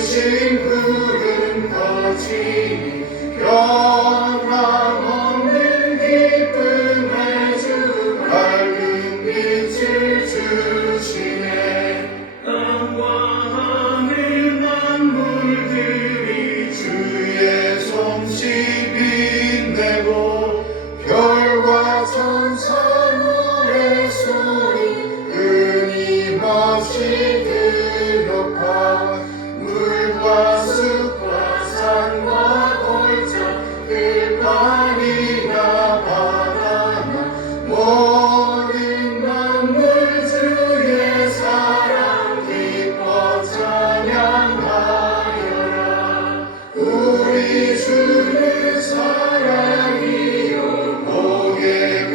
주신 푸른 거지 변함없는 기쁨의 주 밝은 빛을 주시네. 땅과 하늘 만물들이 주의 솜씨 빛내고 별과 천사 노래소리 끊임없이 들려파 물과 숲과 산과 골짜 들판이나 바다나 모든 만물 주의 사랑 기뻐 찬양하여라. 우리 주는 사랑이요 복의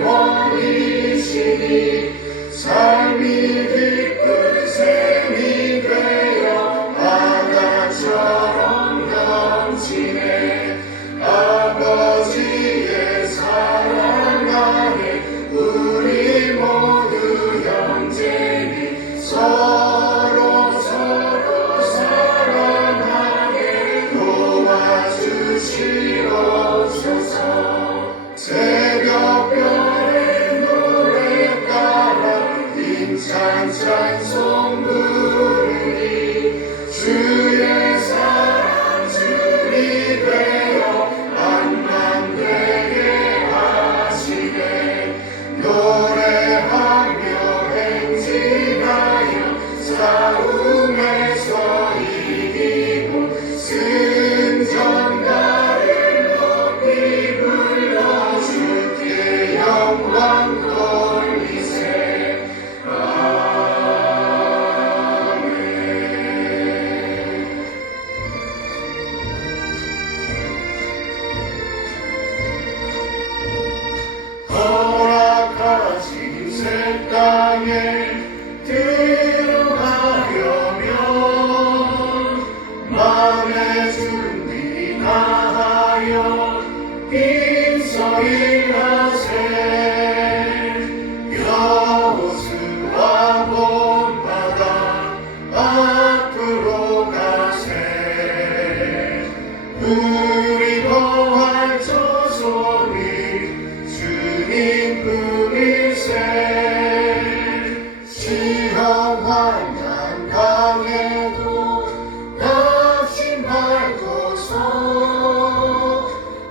근원이시니 삶이 기쁜 샘이 되어 바다처럼 넘치네. 아버지의 사랑 안에 우리 모두 형제니 서로 사랑하게 도와주시옵소서. 새벽별의 노래 따라 힘찬 찬송 부르니 주의 사랑 주리 되어 만만되게 하시네. 노래하며 행진하여 싸움에서 이기고 승전가를 높이 불러 주께 영광 돌리세. 허락하신 새 땅에 들어가려면 마음의 준비 다하여 인서일하세. 여호수아 본받아 앞으로 가세. 우리 거할 조손이 주님 품일세. 시험 환난 강에도 낙심말고서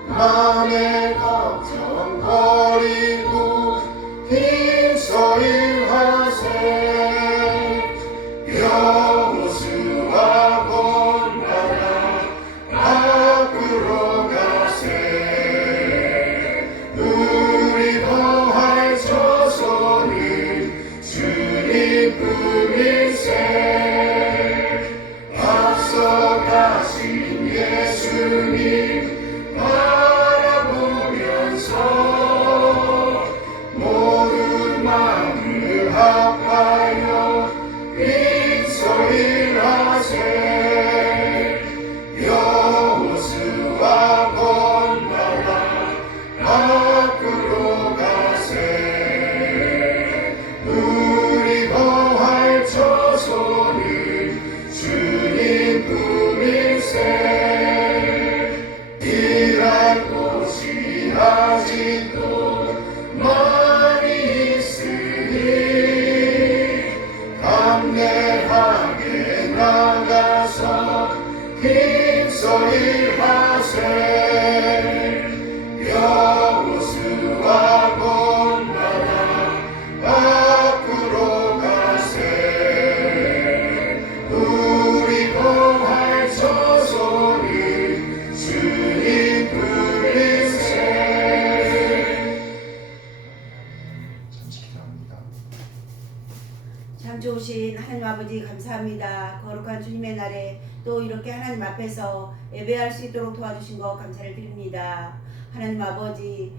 맘의 걱정 버리고 힘써 일하세. 여호수아 본받아 앞으로 가세. 우리 거할 조손은 주님 품일세. 앞서 가신 예수님 바라보면서 모든 마음을 합하여 인서일하세. 여호수아 본받아 앞으로 가세. 우리 거할 조손은 주님 품일세. 일할 곳이 아직도 많이 있으니 담대하게 나가서 힘써 일하세. 여호수아 본받아 앞으로 가세. 우리 거할 조손은 주님 품일세. 잠시 기도합니다. 참 좋으신 하나님 아버지 감사합니다. 거룩한 주님의 날에 또 이렇게 하나님 앞에서 예배할 수 있도록 도와주신 것 감사를 드립니다. 하나님 아버지,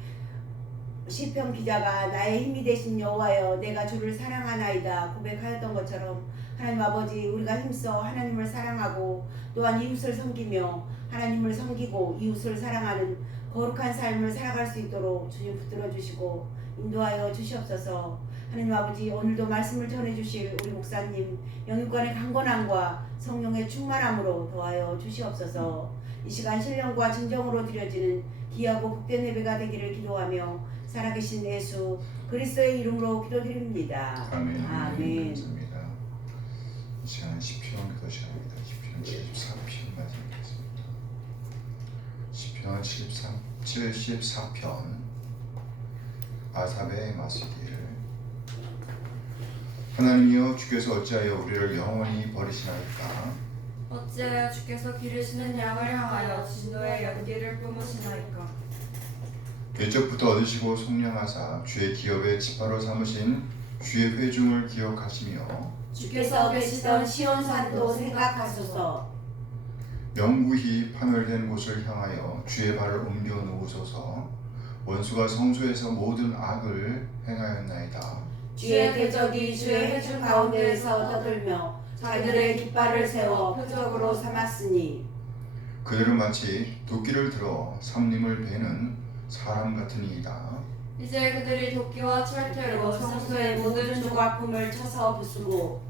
시편 기자가 나의 힘이 되신 여호와여 내가 주를 사랑하나이다 고백하였던 것처럼 하나님 아버지, 우리가 힘써 하나님을 사랑하고 또한 이웃을 섬기며 하나님을 섬기고 이웃을 사랑하는 거룩한 삶을 살아갈 수 있도록 주님 붙들어 주시고 인도하여 주시옵소서. 하나님 아버지, 오늘도 말씀을 전해주실 우리 목사님 영육간의 강건함과 성령의 충만함으로 도와여 주시옵소서. 이 시간 신령과 진정으로 드려지는 귀하고 복된 예배가 되기를 기도하며 살아계신 예수 그리스도의 이름으로 기도드립니다. 아멘. 아멘. 감사합니다. 이 시간은 시편 기도 시간입니다. 시편 74편 맞이하겠습니다. 시편 74편 아삽의 마시기를. 하나님이여, 주께서 어찌하여 우리를 영원히 버리시나이까? 어찌하여 주께서 기르시는 양을 향하여 진노의 연기를 뿜으시나이까? 옛적부터 얻으시고 속량하사 주의 기업의 지파로 삼으신 주의 회중을 기억하시며 주께서 계시던 시온산도 생각하소서. 영구히 파멸된 곳을 향하여 주의 발을 옮겨 놓으소서. 원수가 성소에서 모든 악을 행하였나이다. 주의 대적이 주의 회중 가운데에서 떠들며 자기들의 깃발을 세워 표적으로 삼았으니 그들은 마치 도끼를 들어 삼림을 베는 사람 같으니이다. 이제 그들이 도끼와 철퇴로 성소의 모든 조각품을 쳐서 부수고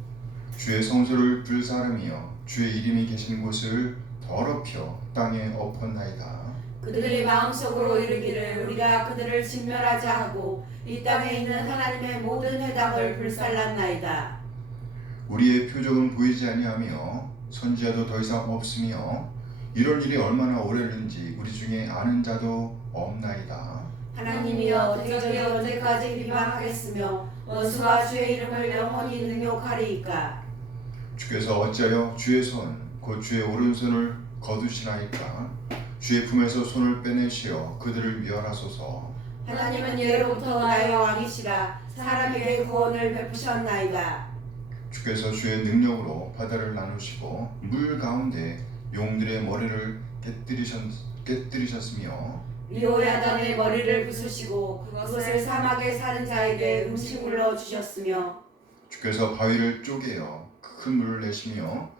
주의 성소를 불사르며 주의 이름이 계신 곳을 더럽혀 땅에 엎었나이다. 그들이 마음속으로 이르기를 우리가 그들을 진멸하자 하고 이 땅에 있는 하나님의 모든 회당을 불살랐나이다. 우리의 표적은 보이지 아니하며 선지자도 더 이상 없으며 이런 일이 얼마나 오래는지 우리 중에 아는 자도 없나이다. 하나님이여, 대적이 언제까지 비방하겠으며 원수가 주의 이름을 영원히 능욕하리이까? 주께서 어찌하여 주의 손 곧 주의 오른손을 거두시나이까? 주의 품에서 손을 빼내시어 그들을 멸하소서. 하나님은 예로부터 나의 왕이시라 사람에게 구원을 베푸셨나이다. 주께서 주의 능력으로 바다를 나누시고 물 가운데 용들의 머리를 깨뜨리셨으며 리오야단의 머리를 부수시고 그것을 사막에 사는 자에게 음식물로 주셨으며 주께서 바위를 쪼개어 큰 물을 내시며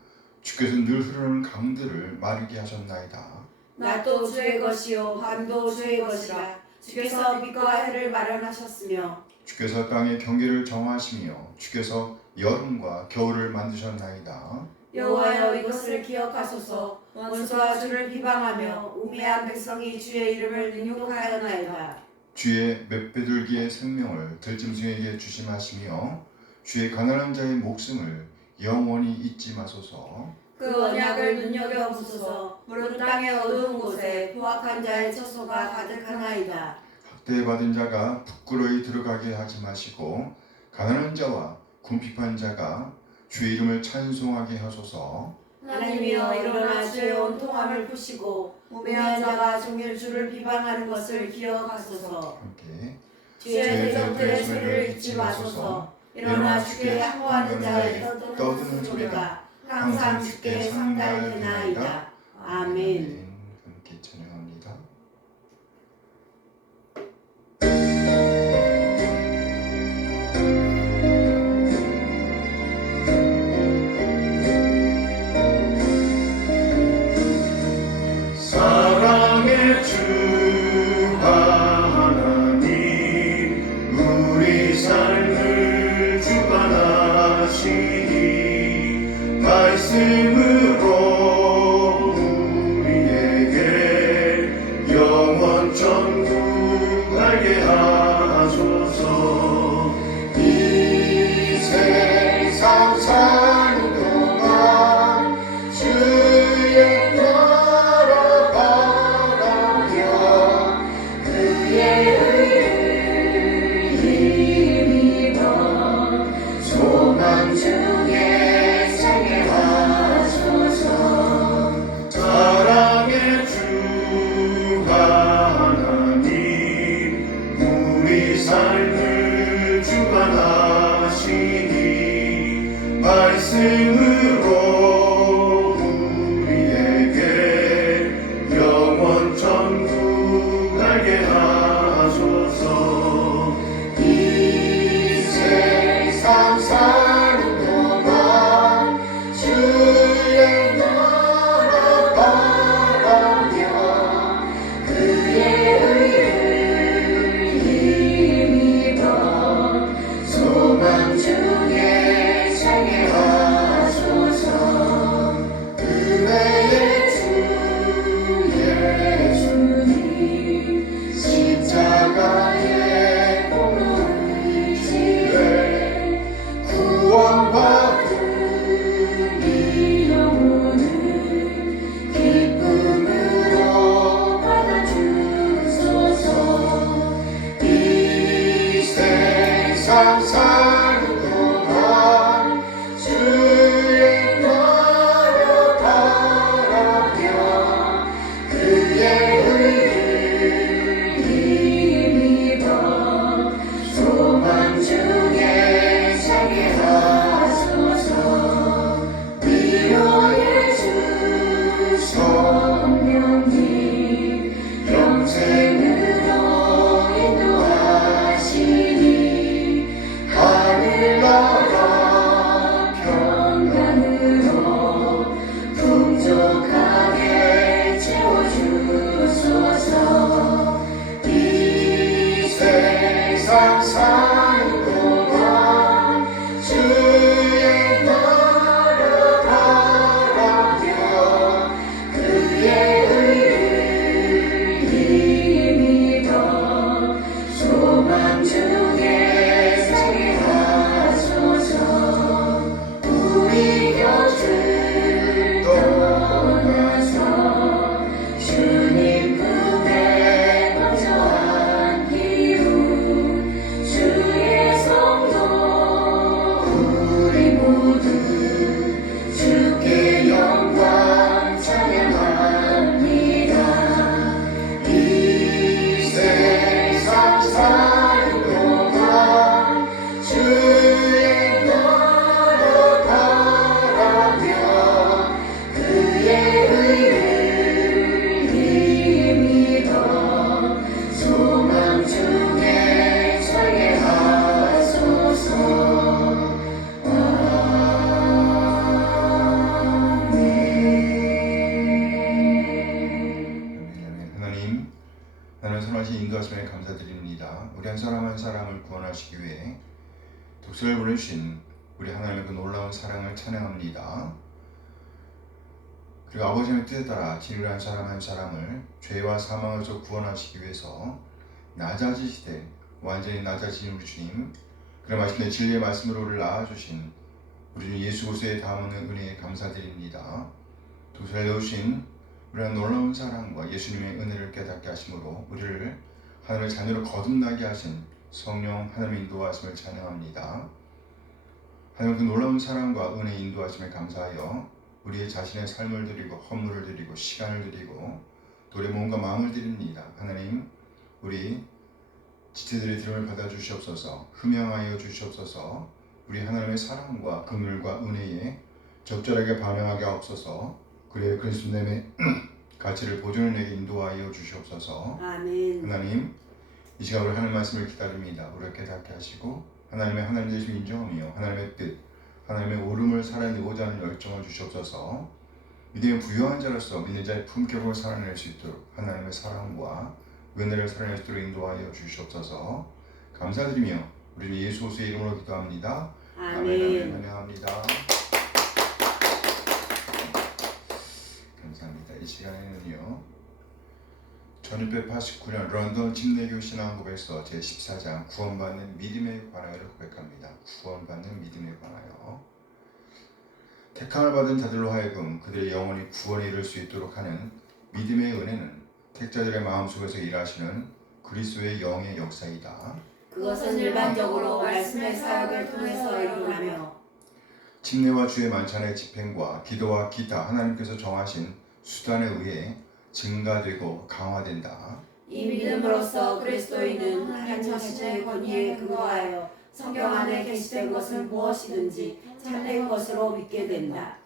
주께서 늘 흐르는 강들을 마르게 하셨나이다. 낮도 주의 것이요 밤도 주의 것이라. 주께서 빛과 해를 마련하셨으며 주께서 땅의 경계를 정하시며 주께서 여름과 겨울을 만드셨나이다. 여호와여, 이것을 기억하소서. 원수가 주를 비방하며 우매한 백성이 주의 이름을 능욕하였나이다. 주의 맷비둘기의 생명을 들짐승에게 주심하시며 주의 가난한 자의 목숨을 영원히 잊지 마소서. 그 언약을 눈여겨보소서. 무릇 땅의 어두운 곳에 포악한 자의 처소가 가득하나이다. 학대받은 자가 부끄러이 들어가게 하지 마시고 가난한 자와 궁핍한 자가 주의 이름을 찬송하게 하소서. 하나님이여, 일어나 주의 온통함을 푸시고 우매한 자가 종일 주를 비방하는 것을 기억하소서. 함께 주의 대적들의 소리를 잊지 마소서. 일어나 주께 항거하는 자의 떠드는 소리가 항상 주께 상달되나이다. 아멘. 함께 찬양합니다. 사랑의 주가 하나님, 우리 삶을 주관하시니 말씀으로 우리에게 영원 천국 알게 하소서. 이 세상 사는 동안 주의 나라 바라며 그의 의를 힘입어 소망 중에 살게 하소서. 인도하심에 감사드립니다. 우리 한 사람 한 사람을 구원하시기 위해 독생을 보내주신 우리 하나님의 그 놀라운 사랑을 찬양합니다. 그리고 아버지의 뜻에 따라 진리를 한 사람 한 사람을 죄와 사망에서 구원하시기 위해서 낮아지시되 완전히 낮아지신 우리 주님, 그런 말씀에 진리의 말씀으로 우리를 낳아주신 우리 주 예수 그리스도의 다음없는 은혜에 감사드립니다. 독생을 넣으신 우리의 놀라운 사랑과 예수님의 은혜를 깨닫게 하심으로 우리를 하나님의 자녀로 거듭나게 하신 성령 하나님의 인도하심을 찬양합니다. 하나님의 그 놀라운 사랑과 은혜의 인도하심에 감사하여 우리의 자신의 삶을 드리고 헌물을 드리고 시간을 드리고 또 우리의 몸과 마음을 드립니다. 하나님, 우리 지체들의 드림을 받아주시옵소서. 흠양하여 주시옵소서. 우리 하나님의 사랑과 긍휼과 은혜에 적절하게 반응하게 하옵소서. 그리하여 그리스도님의 가치를 보존해 내게 인도하여 주시옵소서. 아멘. 하나님, 이 시간 우리 하나님의 말씀을 기다립니다. 우리를 깨닫게 하시고 하나님의 하나님 되심을 인정하며 하나님의 뜻, 하나님의 오름을 살아내고자 하는 열정을 주시옵소서. 믿음의 부유한 자로서 믿는 자의 품격을 살아낼 수 있도록 하나님의 사랑과 은혜를 살아낼 수 있도록 인도하여 주시옵소서. 감사드리며 우리 주 예수 그리스도의 이름으로 기도합니다. 아멘. 아멘. 환영합니다. 감사합니다. 이 시간에는요, 1689년 런던 침례교 신앙고백서 제14장 구원받는 믿음에 관하여를 고백합니다. 구원받는 믿음에 관하여. 택함을 받은 자들로 하여금 그들의 영혼이 구원에 이를 수 있도록 하는 믿음의 은혜는 택자들의 마음속에서 일하시는 그리스도의 영의 역사이다. 그것은 일반적으로 말씀의 사역을 통해서 일어나며 침례와 주의 만찬의 집행과 기도와 기타 하나님께서 정하신 수단에 의해 증가되고 강화된다. 이 믿음으로써 그리스도인은 하나님 자신의 권위에 근거하여 성경 안에 계시된 것은 무엇이든지 참된 것으로 믿게 된다.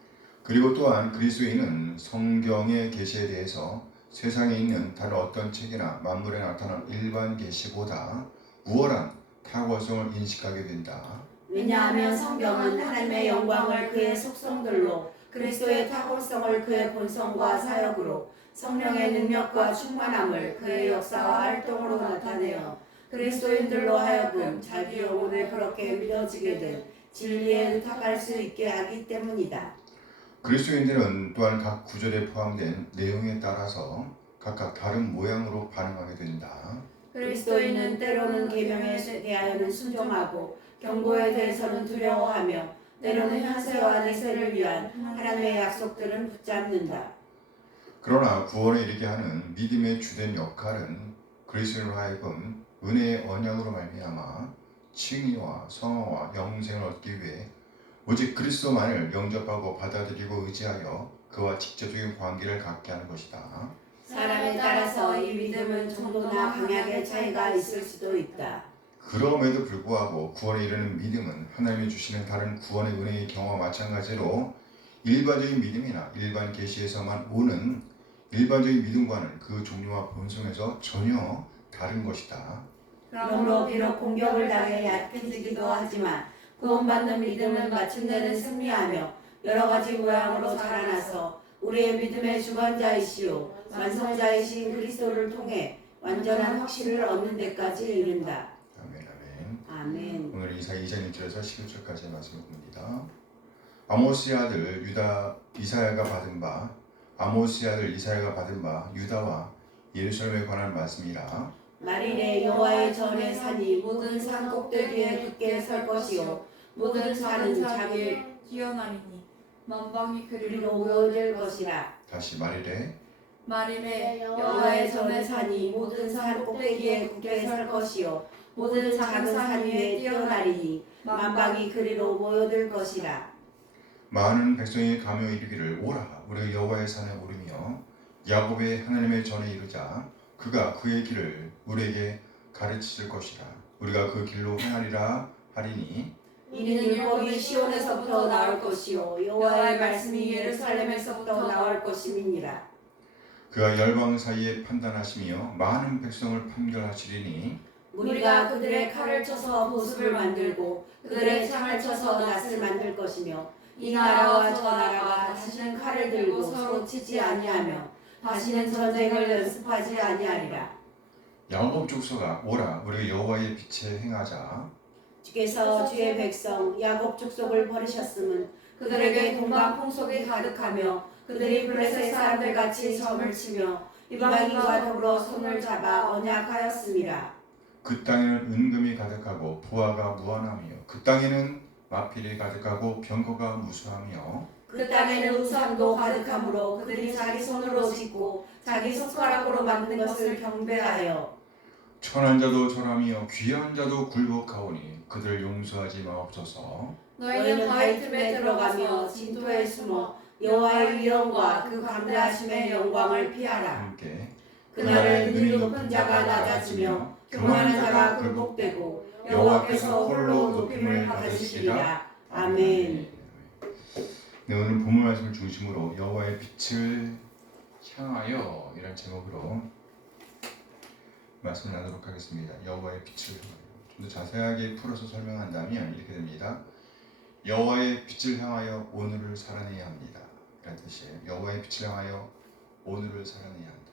그리고 또한 그리스도인은 성경의 계시에 대해서 세상에 있는 다른 어떤 책이나 만물에 나타난 일반 계시보다 우월한 탁월성을 인식하게 된다. 왜냐하면 성경은 하나님의 영광을 그의 속성들로, 그리스도의 탁월성을 그의 본성과 사역으로, 성령의 능력과 충만함을 그의 역사와 활동으로 나타내어 그리스도인들로 하여금 자기 영혼에 그렇게 믿어지게 된 진리에 의탁할 수 있게 하기 때문이다. 그리스도인들은 또한 각 구절에 포함된 내용에 따라서 각각 다른 모양으로 반응하게 된다. 그리스도인은 때로는 계명에 대하여는 순종하고 경고에 대해서는 두려워하며 때로는 현세와 내세를 위한 하나님의 약속들은 붙잡는다. 그러나 구원에 이르게 하는 믿음의 주된 역할은 그리스도인으로 하여금 은혜의 언약으로 말미암아 칭의와 성화와 영생을 얻기 위해 오직 그리스도만을 영접하고 받아들이고 의지하여 그와 직접적인 관계를 갖게 하는 것이다. 사람에 따라서 이 믿음은 정도나 강약의 차이가 있을 수도 있다. 그럼에도 불구하고 구원에 이르는 믿음은 하나님이 주시는 다른 구원의 은혜의 경우와 마찬가지로 일반적인 믿음이나 일반 계시에서만 오는 일반적인 믿음과는 그 종류와 본성에서 전혀 다른 것이다. 그러므로 비록 공격을 당해 약해지기도 하지만 구원받는 믿음은 마침내는 승리하며 여러 가지 모양으로 자라나서 우리의 믿음의 주관자이시오 완성자이신 그리스도를 통해 완전한 확신을 얻는 데까지 이른다. 아멘, 아멘. 아멘. 오늘 이사야 2장 1절에서 11절까지의 말씀을 봅니다. 아모스의 아들 이사야가 받은 바 유다와 예루살렘에 관한 말씀이라. 말이래 여호와의 전의 산이 모든 산 꼭대기에 굳게 설 것이요 모든 산은 자기 뛰어나리니 만방이 그리로 그리로 모여들 것이라. 다시 말이래. 여호와의 전의 산이 모든 산 꼭대기에 굳게 설 것이요 모든 작은 산 위에 뛰어나리니 만방이 그리로 모여들 것이라. 많은 백성이 가며 이르기를 오라 우리 여호와의 산에 오르며 야곱의 하나님의 전에 이르자 그가 그의 길을 우리에게 가르치실 것이라. 우리가 그 길로 행하리라 하리니 이는 율법이 시온에서부터 나올 것이요 여호와의 말씀이 예루살렘에서부터 나올 것임이니라. 그가 열방 사이에 판단하시며 많은 백성을 판결하시리니 무리가 그들의 칼을 쳐서 보습을 만들고 그들의 창을 쳐서 낫을 만들 것이며 이 나라와 저 나라가 다시는 칼을 들고 서로 치지 아니하며 다시는 전쟁을 연습하지 아니하리라. 야곱 족속아 오라 우리 여호와의 빛에 행하자. 주께서 주의 백성 야곱 족속을 버리셨음은 그들에게 동방 풍속이 가득하며 그들이 블레셋 사람들 같이 점을 치며 이방인과 더불어 손을 잡아 언약하였습니다. 그 땅에는 은금이 가득하고 부하가 무한하며 그 땅에는 마필이 가득하고 병거가 무수하며 그 땅에는 우상도 가득하므로 그들이 자기 손으로 짓고 자기 손가락으로 만든 것을 경배하여 천한 자도 절하며 귀한 자도 굴복하오니 그들을 용서하지 마옵소서. 너희는 바위 틈에 들어가며 진토에 숨어 여호와의 위엄과 그 광대하심의 영광을 피하라. 함께 그날은 능히 높은 자가 낮아지며 교만한 자가 굴복되고 여호와께서 홀로 높임을 받으시리라. 아멘. 네, 오늘 본문 말씀을 중심으로 여호와의 빛을 향하여 이런 제목으로 말씀을 나누도록 하겠습니다. 여호와의 빛을 향하여. 좀 더 자세하게 풀어서 설명한다면 이렇게 됩니다. 여호와의 빛을 향하여 오늘을 살아내야 합니다. 이런 뜻이에요. 여호와의 빛을 향하여 오늘을 살아내야 한다.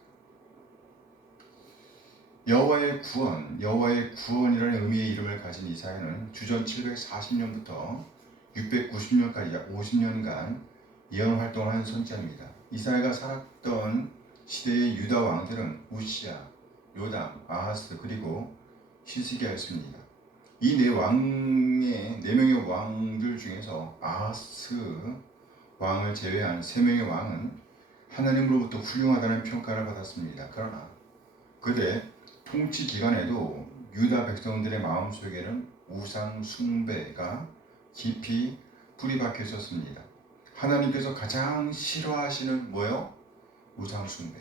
여호와의 구원이라는 의미의 이름을 가진 이사야는 주전 740년부터 690년까지 약 50년간 예언 활동을 한 선지자입니다. 이사야가 살았던 시대의 유다 왕들은 우시야, 요담, 아하스 그리고 히스기야였습니다. 이 네 명의 왕들 중에서 아하스 왕을 제외한 3명의 왕은 하나님으로부터 훌륭하다는 평가를 받았습니다. 그러나 그들의 통치 기간에도 유다 백성들의 마음속에는 우상 숭배가 깊이 뿌리 박혀 있었습니다. 하나님께서 가장 싫어하시는 뭐요? 우상 숭배.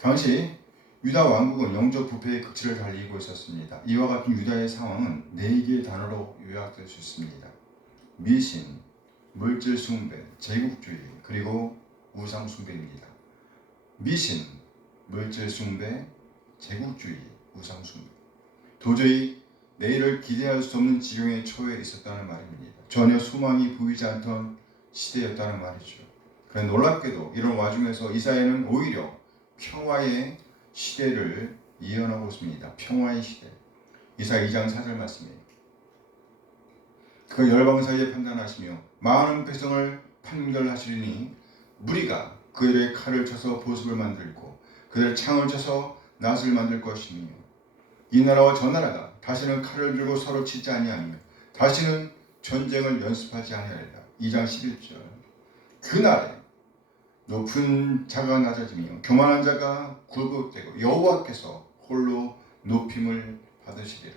당시 유다 왕국은 영적 부패의 극치를 달리고 있었습니다. 이와 같은 유다의 상황은 4개의 단어로 요약될 수 있습니다. 미신, 물질 숭배, 제국주의, 그리고 우상 숭배입니다. 미신, 물질 숭배, 제국주의, 우상 숭배. 도저히 내일을 기대할 수 없는 지경에 처해 있었다는 말입니다. 전혀 소망이 보이지 않던 시대였다는 말이죠. 그런데 놀랍게도 이런 와중에서 이사야는 오히려 평화의 시대를 예언하고 있습니다. 평화의 시대. 이사야 2장 4절 말씀이에요. 그 열방 사이에 판단하시며 많은 백성을 판결하시리니 무리가 그들의 칼을 쳐서 보습을 만들고 그들의 창을 쳐서 낫을 만들 것이며 이 나라와 저 나라가 다시는 칼을 들고 서로 치지 아니하며 다시는 전쟁을 연습하지 아니하리라. 2장 11절. 그날에 높은 자가 낮아지며 교만한 자가 굴복되고 여호와께서 홀로 높임을 받으시리라.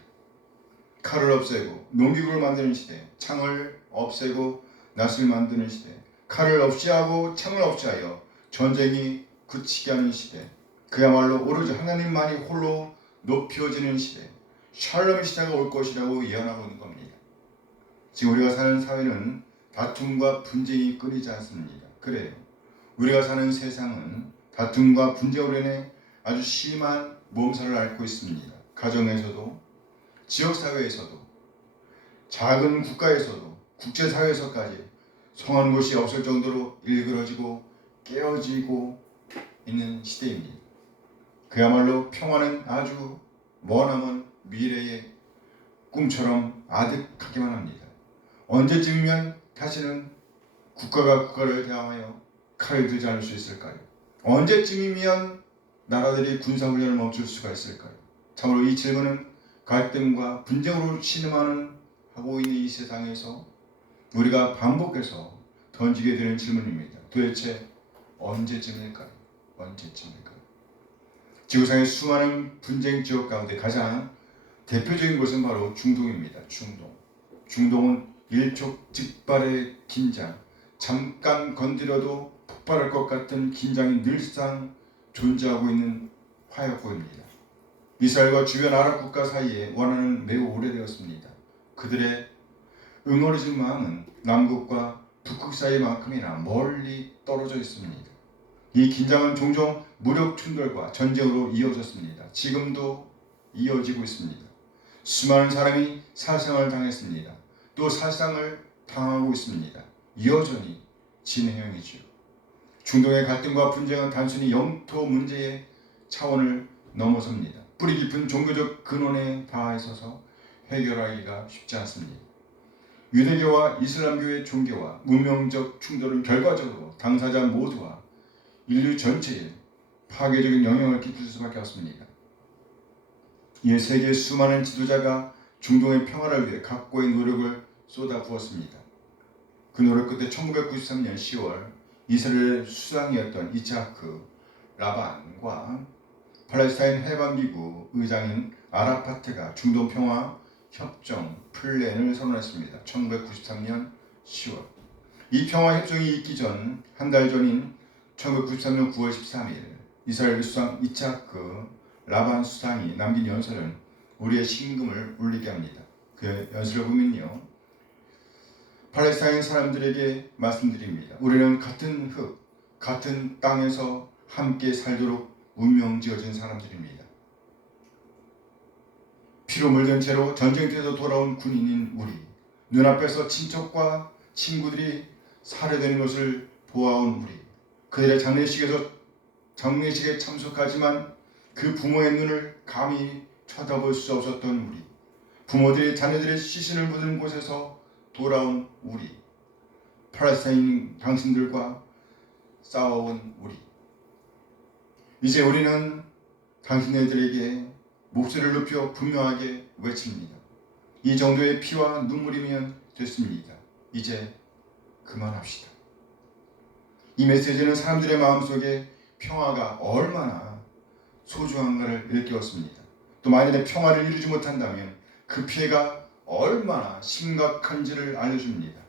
칼을 없애고 농기구를 만드는 시대, 창을 없애고 낫을 만드는 시대, 칼을 없이 하고 창을 없이 하여 전쟁이 그치게 하는 시대, 그야말로 오로지 하나님만이 홀로 높여지는 시대, 샬롬의 시대가 올 것이라고 예언하고 있는 겁니다. 지금 우리가 사는 사회는 다툼과 분쟁이 끊이지 않습니다. 그래요. 우리가 사는 세상은 다툼과 분쟁으로 인해 아주 심한 몸살을 앓고 있습니다. 가정에서도, 지역사회에서도, 작은 국가에서도, 국제사회에서까지 성한 곳이 없을 정도로 일그러지고 깨어지고 있는 시대입니다. 그야말로 평화는 아주 머나먼 미래의 꿈처럼 아득하기만 합니다. 언제쯤이면 다시는 국가가 국가를 대항하여 칼을 들지 않을 수 있을까요? 언제쯤이면 나라들이 군사훈련을 멈출 수가 있을까요? 참으로 이 질문은 갈등과 분쟁으로 하고 있는 이 세상에서 우리가 반복해서 던지게 되는 질문입니다. 도대체 언제쯤일까요? 언제쯤일까요? 지구상의 수많은 분쟁 지역 가운데 가장 대표적인 곳은 바로 중동입니다. 중동은 일촉즉발의 긴장, 잠깐 건드려도 폭발할 것 같은 긴장이 늘상 존재하고 있는 화약고입니다. 이스라엘과 주변 아랍 국가 사이에 원한은 매우 오래되었습니다. 그들의 응어리진 마음은 남극과 북극 사이만큼이나 멀리 떨어져 있습니다. 이 긴장은 종종 무력 충돌과 전쟁으로 이어졌습니다. 지금도 이어지고 있습니다. 수많은 사람이 살상을 당했습니다. 또 살상을 당하고 있습니다. 여전히 진행형이죠. 중동의 갈등과 분쟁은 단순히 영토 문제의 차원을 넘어섭니다. 뿌리 깊은 종교적 근원에 닿아 있어서 해결하기가 쉽지 않습니다. 유대교와 이슬람교의 종교와 문명적 충돌은 결과적으로 당사자 모두와 인류 전체에 파괴적인 영향을 끼칠 수밖에 없습니다. 이에 세계 수많은 지도자가 중동의 평화를 위해 각고의 노력을 쏟아부었습니다. 그 노력 끝에 1993년 10월 이스라엘 수장이었던 이츠하크 라반과 팔레스타인 해방기구 의장인 아라파트가 중동 평화 협정 플랜을 선언했습니다. 1993년 10월. 이 평화 협정이 있기 전 한 달 전인 1993년 9월 13일 이스라엘 수장 이츠하크 라반 수장이 남긴 연설은 우리의 심금을 울리게 합니다. 그 연설을 보면요, 팔레스타인 사람들에게 말씀드립니다. 우리는 같은 흙, 같은 땅에서 함께 살도록 운명 지어진 사람들입니다. 피로 물든 채로 전쟁터에서 돌아온 군인인 우리, 눈앞에서 친척과 친구들이 살해되는 것을 보아온 우리, 그들의 장례식에 참석하지만 그 부모의 눈을 감히 쳐다볼 수 없었던 우리, 부모들이 자녀들의 시신을 묻은 곳에서 돌아온 우리, 팔레스타인 당신들과 싸워온 우리, 이제 우리는 당신네들에게 목소리를 높여 분명하게 외칩니다. 이 정도의 피와 눈물이면 됐습니다. 이제 그만합시다. 이 메시지는 사람들의 마음속에 평화가 얼마나 소중한가를 일깨웠습니다. 또 만일에 평화를 이루지 못한다면 그 피해가 얼마나 심각한지를 알려줍니다.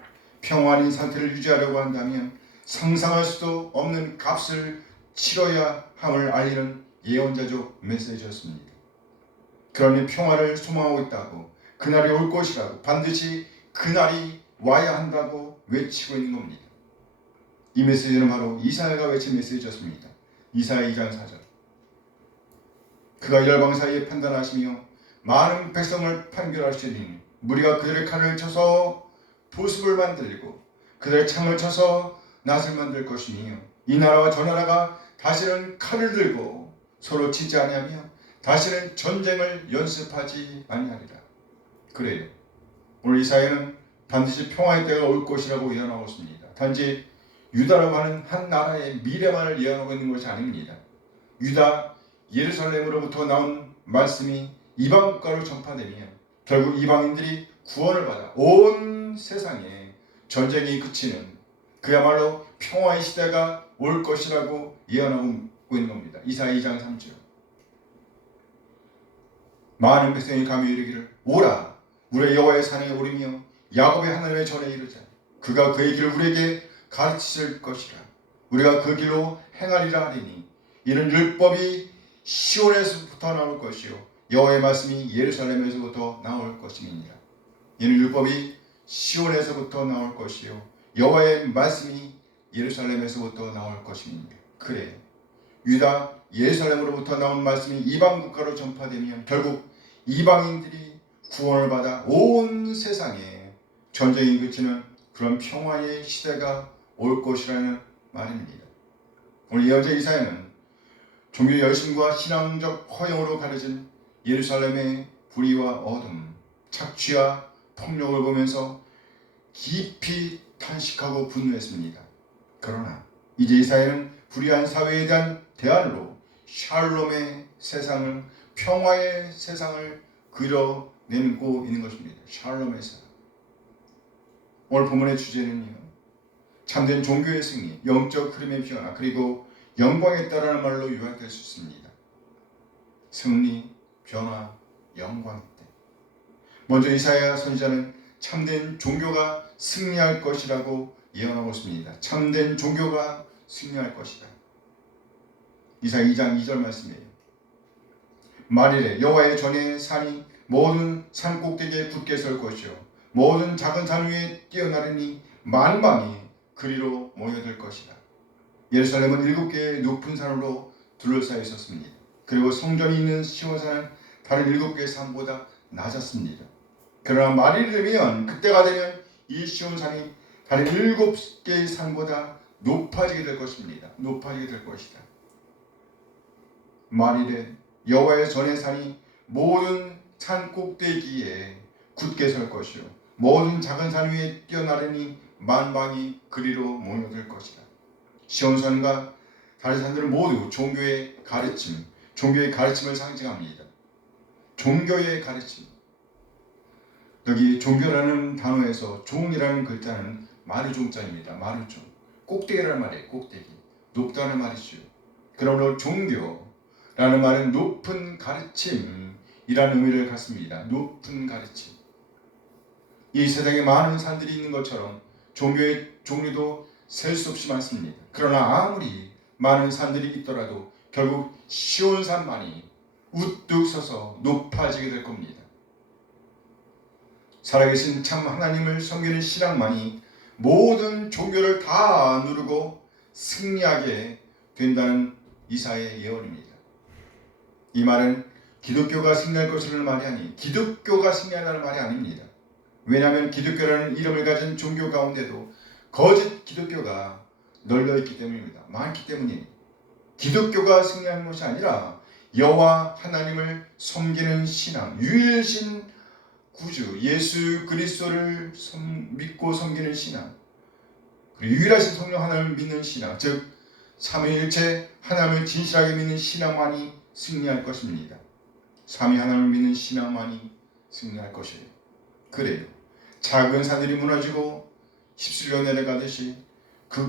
평화인 상태를 유지하려고 한다면 상상할 수도 없는 값을 치러야 함을 알리는 예언자적 메시지였습니다. 그러니 평화를 소망하고 있다고, 그날이 올 것이라고, 반드시 그날이 와야 한다고 외치고 있는 겁니다. 이 메시지는 바로 이사야가 외친 메시지였습니다. 이사야 2장 4절. 그가 열방 사이에 판단하시며 많은 백성을 판결하시리니 무리가 그들의 칼을 쳐서 보습을 만들고 그들의 창을 쳐서 낫을 만들 것이니요, 이 나라와 저 나라가 다시는 칼을 들고 서로 치지 아니하며 다시는 전쟁을 연습하지 아니하리라. 그래요, 오늘 이사야는 반드시 평화의 때가 올 것이라고 예언하고 있습니다. 단지 유다라고 하는 한 나라의 미래만을 예언하고 있는 것이 아닙니다. 유다 예루살렘으로부터 나온 말씀이 이방 국가로 전파되면 결국 이방인들이 구원을 받아 온 세상에 전쟁이 그치는 그야말로 평화의 시대가 올 것이라고 예언하고 있는 겁니다. 이사야 2장 3절. 많은 백성이 감히 이르기를 오라, 우리의 여호와의 산에 오르며 야곱의 하나님의 전에 이르자. 그가 그의 길을 우리에게 가르치실 것이라. 우리가 그 길로 행하리라 하리니 이는 율법이 시온에서부터 나올 것이요 여호와의 말씀이 예루살렘에서부터 나올 것임이니라. 이는 율법이 시온에서부터 나올 것이요 여호와의 말씀이 예루살렘에서부터 나올 것임이니라. 그래, 유다 예루살렘으로부터 나온 말씀이 이방 국가로 전파되면 결국 이방인들이 구원을 받아 온 세상에 전쟁이 그치는 그런 평화의 시대가 올 것이라는 말입니다. 오늘 예언자 이사야는 종교 열심과 신앙적 허영으로 가려진 예루살렘의 불의와 어둠, 착취와 폭력을 보면서 깊이 탄식하고 분노했습니다. 그러나 이제 이사야는 불의한 사회에 대한 대안으로 샬롬의 세상을, 평화의 세상을 그려내고 있는 것입니다. 샬롬의 세상. 오늘 본문의 주제는요, 참된 종교의 승리, 영적 흐름의 변화, 그리고 영광에 따르는 말로 요약될 수 있습니다. 승리, 변화, 영광 때. 먼저 이사야 선지자는 참된 종교가 승리할 것이라고 예언하고 있습니다. 참된 종교가 승리할 것이다. 이사야 2장 2절 말씀이에요. 말이래 여호와의 전에 산이 모든 산 꼭대기에 굳게 설 것이요 모든 작은 산 위에 뛰어나르니 만방이 그리로 모여들 것이다. 예루살렘은 7개의 높은 산으로 둘러싸여 있었습니다. 그리고 성전이 있는 시온산은 다른 7개의 산보다 낮았습니다. 그러나 말이 되면, 그때가 되면 이 시온산이 다른 7개의 산보다 높아지게 될 것입니다. 높아지게 될 것이다. 말이래 여호와의 전의 산이 모든 산 꼭대기에 굳게 설 것이요 모든 작은 산 위에 뛰어나르니 만방이 그리로 모여들 것이라. 시온산과 다른 산들은 모두 종교의 가르침을 상징합니다. 종교의 가르침. 여기 종교라는 단어에서 종이라는 글자는 마르종자입니다. 마르종. 꼭대기라는 말이에요. 꼭대기. 높다는 말이죠. 그러므로 종교라는 말은 높은 가르침이라는 의미를 갖습니다. 높은 가르침. 이 세상에 많은 산들이 있는 것처럼 종교의 종류도 셀 수 없이 많습니다. 그러나 아무리 많은 산들이 있더라도 결국 시온산만이 우뚝 서서 높아지게 될 겁니다. 살아계신 참 하나님을 섬기는 신앙만이 모든 종교를 다 누르고 승리하게 된다는 이사야의 예언입니다. 이 말은 기독교가 승리할 것이라는 말이 아니 기독교가 승리한다는 말이 아닙니다. 왜냐하면 기독교라는 이름을 가진 종교 가운데도 거짓 기독교가 널려있기 때문입니다. 많기 때문입니다. 기독교가 승리하는 것이 아니라 여호와 하나님을 섬기는 신앙, 유일신 구주 예수 그리스도를 믿고 섬기는 신앙, 그리고 유일하신 성령 하나님을 믿는 신앙, 즉 삼위일체 하나님을 진실하게 믿는 신앙만이 승리할 것입니다. 삼위 하나님을 믿는 신앙만이 승리할 것이에요. 그래요. 작은 산들이 무너지고 휩쓸려 내려가듯이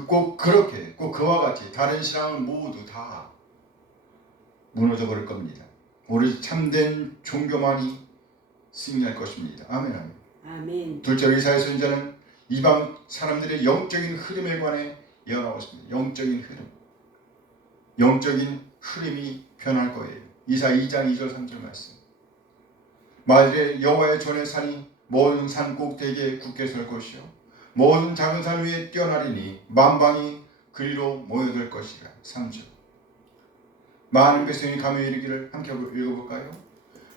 꼭 그와 같이 다른 신앙은 모두 다 무너져 버릴 겁니다. 오로지 참된 종교만이 승리할 것입니다. 아멘, 아멘. 아멘. 둘째로 이사야 선지자는 이방 사람들의 영적인 흐름에 관해 예언하고 있습니다. 영적인 흐름이 변할 거예요. 이사야 2장 2절 3절 말씀. 만일에 여호와의 전의 산이 모든 산 꼭대기에 굳게 설 것이요 모든 작은 산 위에 뛰어나리니 만방이 그리로 모여들 것이라. 3절. 많은 백성이 가며 이르기를 함께 읽어볼까요?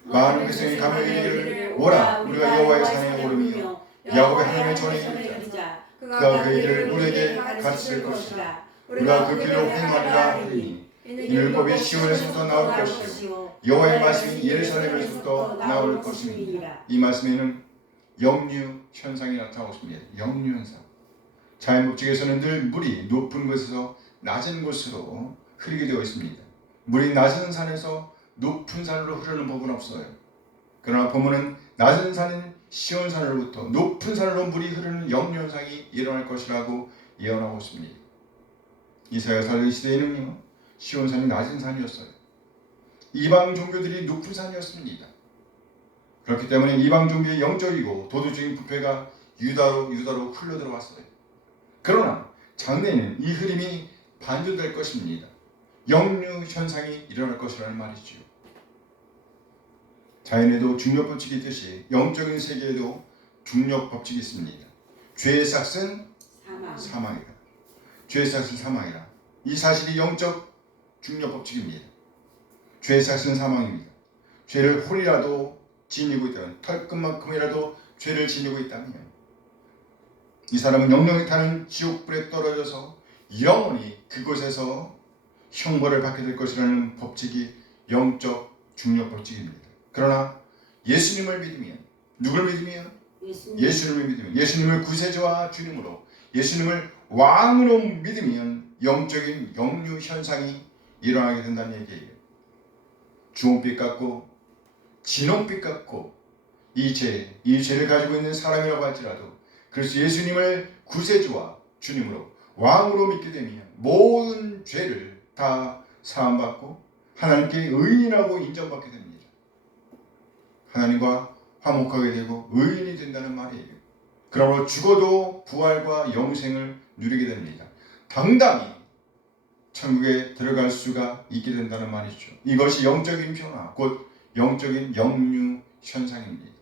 많은 백성이 가며 이르기를 오라 우리가 여호와의 산에 오르며 야곱의 하나님의 전에 이르자. 그가 그 일을 우리에게 가르칠 것이라. 우리가 그 길로 행하리라 하리니 이는 율법이 시온에서부터 나올 것이요 여호와의 말씀이 예루살렘에서부터 나올 것입니다. 이 말씀에는 역류 현상이 나타나고 있습니다. 역류 현상. 자연법칙에서는 늘 물이 높은 곳에서 낮은 곳으로 흐르게 되어 있습니다. 물이 낮은 산에서 높은 산으로 흐르는 법은 없어요. 그러나 본문은 낮은 산인 시온산으로부터 높은 산으로 물이 흐르는 역류 현상이 일어날 것이라고 예언하고 있습니다. 이사야 살던 시대에는요, 시온산이 낮은 산이었어요. 이방 종교들이 높은 산이었습니다. 그렇기 때문에 이방 종교의 영적이고 도덕적인 부패가 유다로 흘러 들어왔어요. 그러나 장래에는 이 흐름이 반전될 것입니다. 역류 현상이 일어날 것이라는 말이죠. 자연에도 중력 법칙이 있듯이 영적인 세계에도 중력 법칙이 있습니다. 죄의 삭은 사망이다. 죄의 삭은 사망이다. 이 사실이 영적 중력 법칙입니다. 죄의 삭은 사망입니다. 죄를 홀이라도 지니고 있다면, 털끝만큼이라도 죄를 지니고 있다면 이 사람은 영영이 타는 지옥불에 떨어져서 영원히 그곳에서 형벌을 받게 될 것이라는 법칙이 영적 중력 법칙입니다. 그러나 예수님을 믿으면, 누굴 믿으면? 예수님을 믿으면, 예수님을 구세주와 주님으로, 예수님을 왕으로 믿으면 영적인 역류 현상이 일어나게 된다는 얘기예요. 주홍빛 같고 진홍빛 같고 이 죄를 가지고 있는 사람이라고 할지라도 그래서 예수님을 구세주와 주님으로 왕으로 믿게 되면 모든 죄를 다 사함받고 하나님께 의인이라고 인정받게 됩니다. 하나님과 화목하게 되고 의인이 된다는 말이에요. 그러므로 죽어도 부활과 영생을 누리게 됩니다. 당당히 천국에 들어갈 수가 있게 된다는 말이죠. 이것이 영적인 변화, 곧 영적인 역류 현상입니다.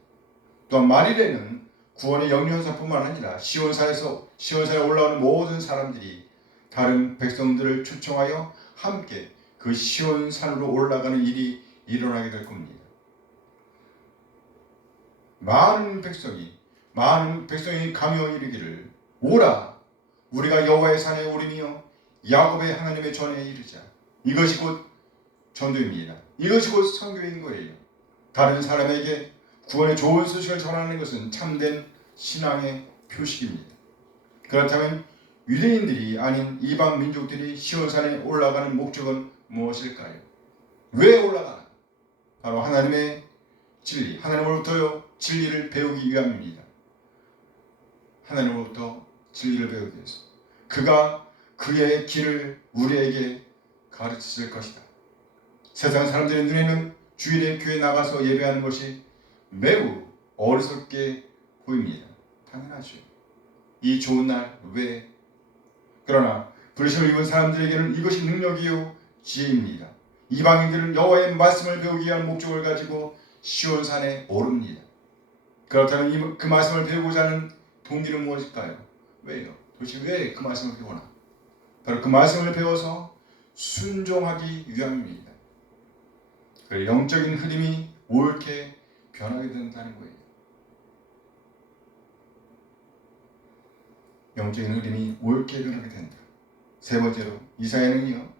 또한 말일에는 구원의 역류 현상뿐만 아니라 시온산에 올라오는 모든 사람들이 다른 백성들을 초청하여 함께 그 시온산으로 올라가는 일이 일어나게 될 겁니다. 많은 백성이 가며 이르기를 오라 우리가 여호와의 산에 오르며 야곱의 하나님의 전에 이르자. 이것이 곧 전도입니다. 이것이 곧 선교인 거예요. 다른 사람에게 구원의 좋은 소식을 전하는 것은 참된 신앙의 표식입니다. 그렇다면 유대인들이 아닌 이방 민족들이 시온산에 올라가는 목적은 무엇일까요? 왜 올라가나? 바로 하나님의 진리, 하나님으로부터 진리를 배우기 위함입니다. 하나님으로부터 진리를 배우기 위해서 그가 그의 길을 우리에게 가르치실 것이다. 세상 사람들의 눈에는 주일에 교회 나가서 예배하는 것이 매우 어리석게 보입니다. 당연하죠. 이 좋은 날 왜? 그러나 부르심을 입은 사람들에게는 이것이 능력이요 지혜입니다. 이방인들은 여호와의 말씀을 배우기 위한 목적을 가지고 시온산에 오릅니다. 그렇다면 그 말씀을 배우고자 하는 동기는 무엇일까요? 왜요? 도대체 왜 그 말씀을 배우나? 바로 그 말씀을 배워서 순종하기 위함입니다. 그 영적인 흐름이 옳게 변하게 된다는 거예요. 영적인 흐름이 옳게 변하게 된다. 세 번째로 이사야는요,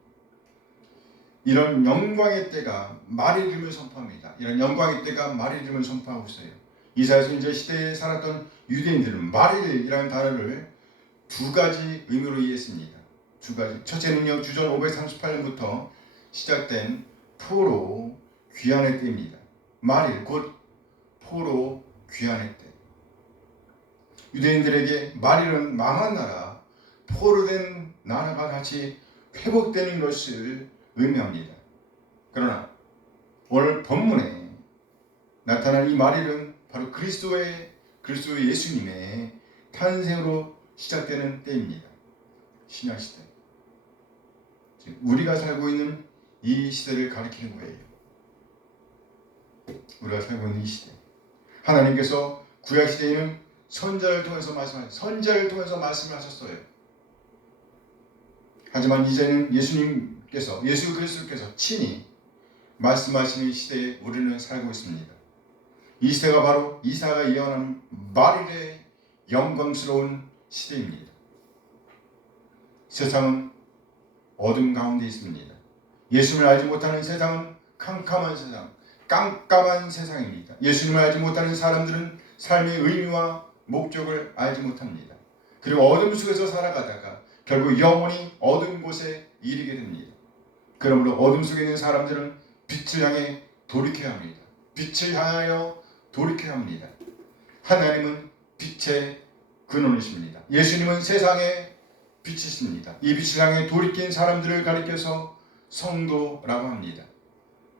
이런 영광의 때가 말의 이름을 선포합니다. 이런 영광의 때가 말의 이름을 선포하고 있어요. 이사야 선지자 시대에 살았던 유대인들은 말이라는 단어를 두 가지 의미로 이해했습니다. 두 가지. 첫째는요, 주전 538년부터 시작된 포로 귀환의 때입니다. 말일 곧 포로 귀환의 때. 유대인들에게 말일은 망한 나라, 포로 된 나라가 다시 회복되는 것을 의미합니다. 그러나 오늘 본문에 나타난 이 말일은 바로 그리스도 예수님의 탄생으로 시작되는 때입니다. 신약시대. 즉 우리가 살고 있는 이 시대를 가리키는 거예요. 우리가 살고 있는 이 시대. 하나님께서 구약시대에는 선자를 통해서 말씀을 하셨어요. 하지만 이제는 예수 그리스도께서 친히 말씀하시는 시대에 우리는 살고 있습니다. 이 시대가 바로 이사야가 예언한 말일의 영광스러운 시대입니다. 세상은 어둠 가운데 있습니다. 예수님을 알지 못하는 세상은 깜깜한 세상입니다. 예수님을 알지 못하는 사람들은 삶의 의미와 목적을 알지 못합니다. 그리고 어둠 속에서 살아가다가 결국 영원히 어두운 곳에 이르게 됩니다. 그러므로 어둠 속에 있는 사람들은 빛을 향해 돌이켜야 합니다. 빛을 향하여 돌이켜야 합니다. 하나님은 빛의 근원이십니다. 예수님은 세상의 빛이십니다. 이 빛을 향해 돌이킨 사람들을 가리켜서 성도라고 합니다.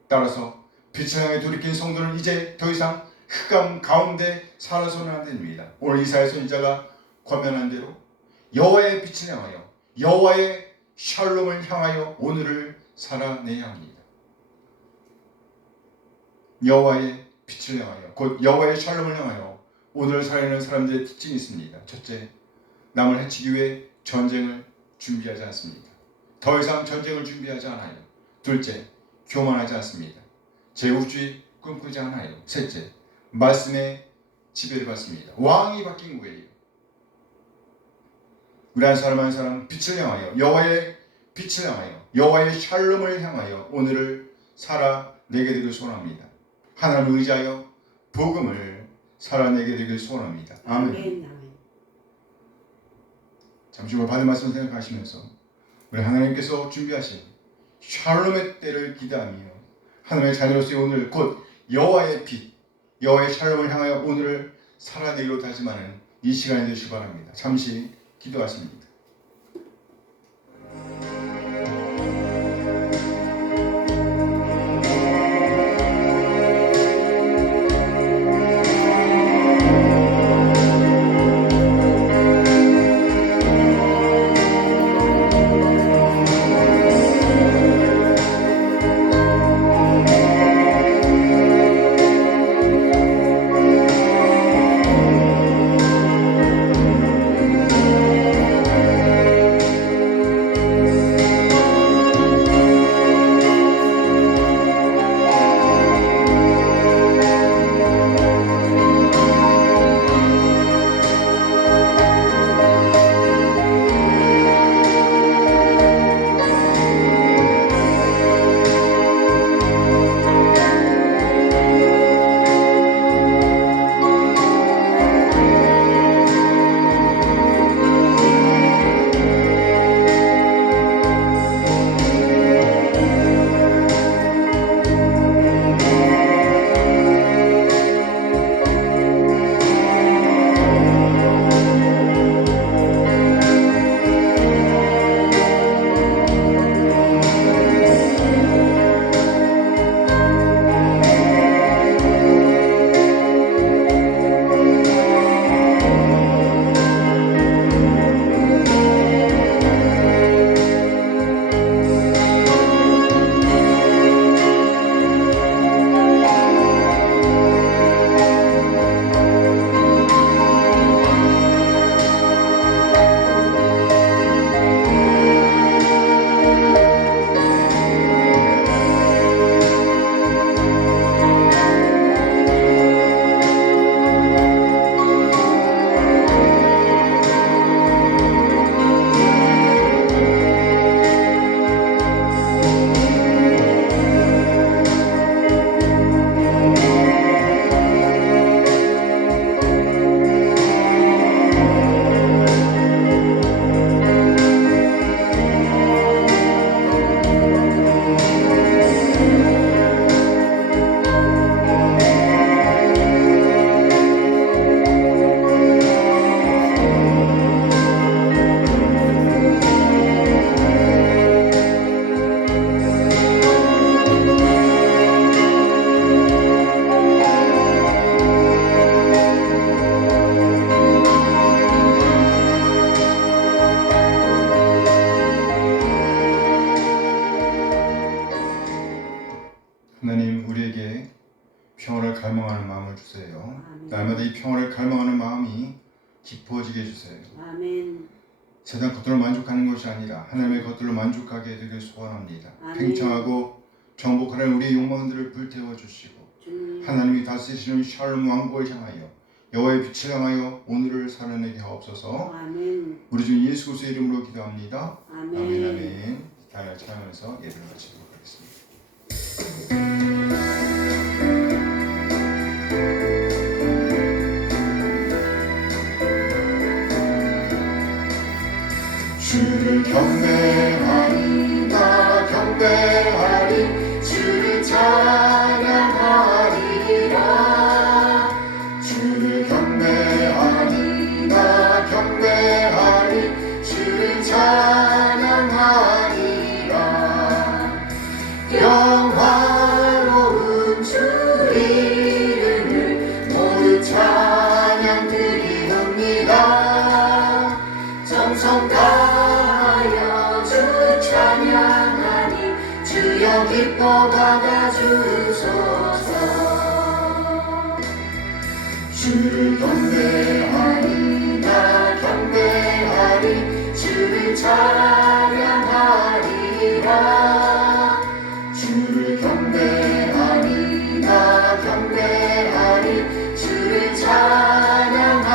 따라서 빛을 향해 돌이킨 성도는 이제 더 이상 흑암 가운데 살아서는 안 됩니다. 오늘 이사야 선지자가 권면한 대로 여호와의 빛을 향하여, 여호와의 샬롬을 향하여 오늘을 살아내야 합니다. 여호와의 빛을 향하여, 곧 여호와의 샬롬을 향하여 오늘을 살아내는 사람들의 특징이 있습니다. 첫째, 남을 해치기 위해 전쟁을 준비하지 않습니다. 더 이상 전쟁을 준비하지 않아요. 둘째, 교만하지 않습니다. 제국주의 꿈꾸지 않아요. 셋째, 말씀에 지배를 받습니다. 왕이 바뀐 거예요. 우리 한 사람 한 사람 빛을 향하여, 여호와의 빛을 향하여, 여호와의 샬롬을 향하여 오늘을 살아내게 되길 소원합니다. 하나님을 의지하여 복음을 살아내게 되길 소원합니다. 아멘. 잠시 후 받은 말씀 생각하시면서 우리 하나님께서 준비하신 샬롬의 때를 기대하며 하나님의 자녀로서의 오늘 곧 여호와의 빛, 여호와의 샬롬을 향하여 오늘을 살아내기로 다짐하는 이 시간이 되시기 바랍니다. 잠시 기도하십니다. 갈망하는 마음을 주세요. 아멘. 날마다 이 평안을 갈망하는 마음이 깊어지게 해주세요. 아멘. 세상 것들로 만족하는 것이 아니라 하나님의 것들로 만족하게 되길 소원합니다. 아멘. 팽창하고 정복하는 우리의 욕망들을 불태워 주시고 주님. 하나님이 다스리시는 샬롬 왕국을 향하여 여호와의 빛을 향하여 오늘을 살아내게 하옵소서. 아멘. 우리 주 예수 그리스도의 이름으로 기도합니다. 아멘. 아멘 아멘. 단을 찬양하면서 예배를 마치도록 하겠습니다. 주를 경배하리 나 경배하리 주를 찬양하리라 주를 경배하리 나 경배하리 주를 찬양하리라 영화로운 주 이름을 모두 찬양 드리옵니다 정성 다하여 주 찬양하니 주여 기뻐 받아주소서 주를 경배하리 나 경배하리 주를 찬양하리라 주를 경배하리 나 경배하리 주를 찬양하리라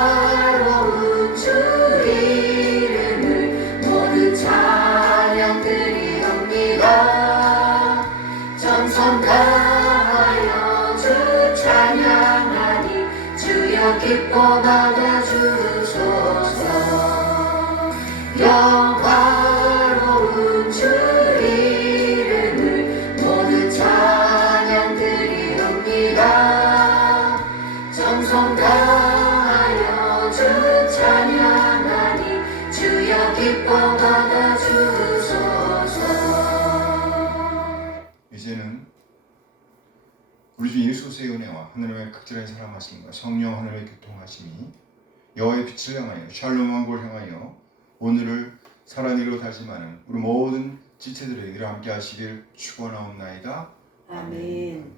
영화로운 주 이름을 모두 찬양 드리옵니다 정성 다하여 주 찬양하니 주여 기뻐 받아주소서 영화로운 주 이름을 모두 찬양 드리옵니다 정성 다하여 주 찬양하니 주여 기뻐 받아주소서. 이제는 우리 주 예수 그리스도의 은혜와 하나님의 극진한 사랑하심과 성령 하나님의 교통하심이 여호와의 빛을 향하여 샬롬 왕국을 향하여 오늘을 살아내려 다짐하는 우리 모든 지체들에게 늘 함께 하시길 축원하옵나이다. 아멘.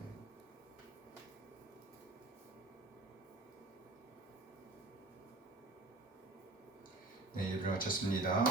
네, 예배를 마쳤습니다.